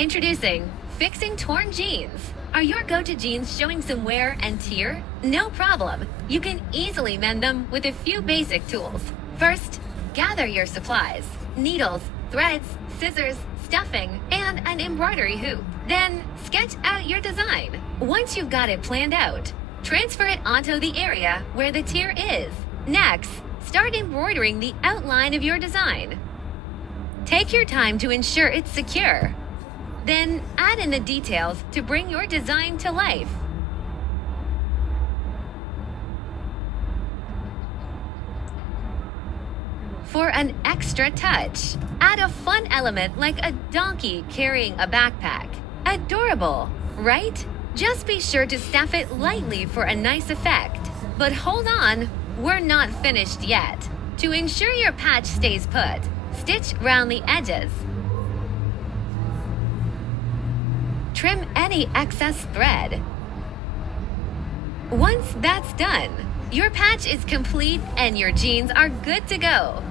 Introducing Fixing Torn Jeans. Are your go-to jeans showing some wear and tear? No problem. You can easily mend them with a few basic tools. First, gather your supplies: needles, threads, scissors, stuffing, and an embroidery hoop. Then, sketch out your design. Once you've got it planned out, transfer it onto the area where the tear is. Next, start embroidering the outline of your design. Take your time to ensure it's secure. Then, add in the details to bring your design to life. For an extra touch, add a fun element like a donkey carrying a backpack. Adorable, right? Just be sure to staff it lightly for a nice effect. But hold on, we're not finished yet. To ensure your patch stays put, stitch round the edges. Trim any excess thread. Once that's done, your patch is complete and your jeans are good to go.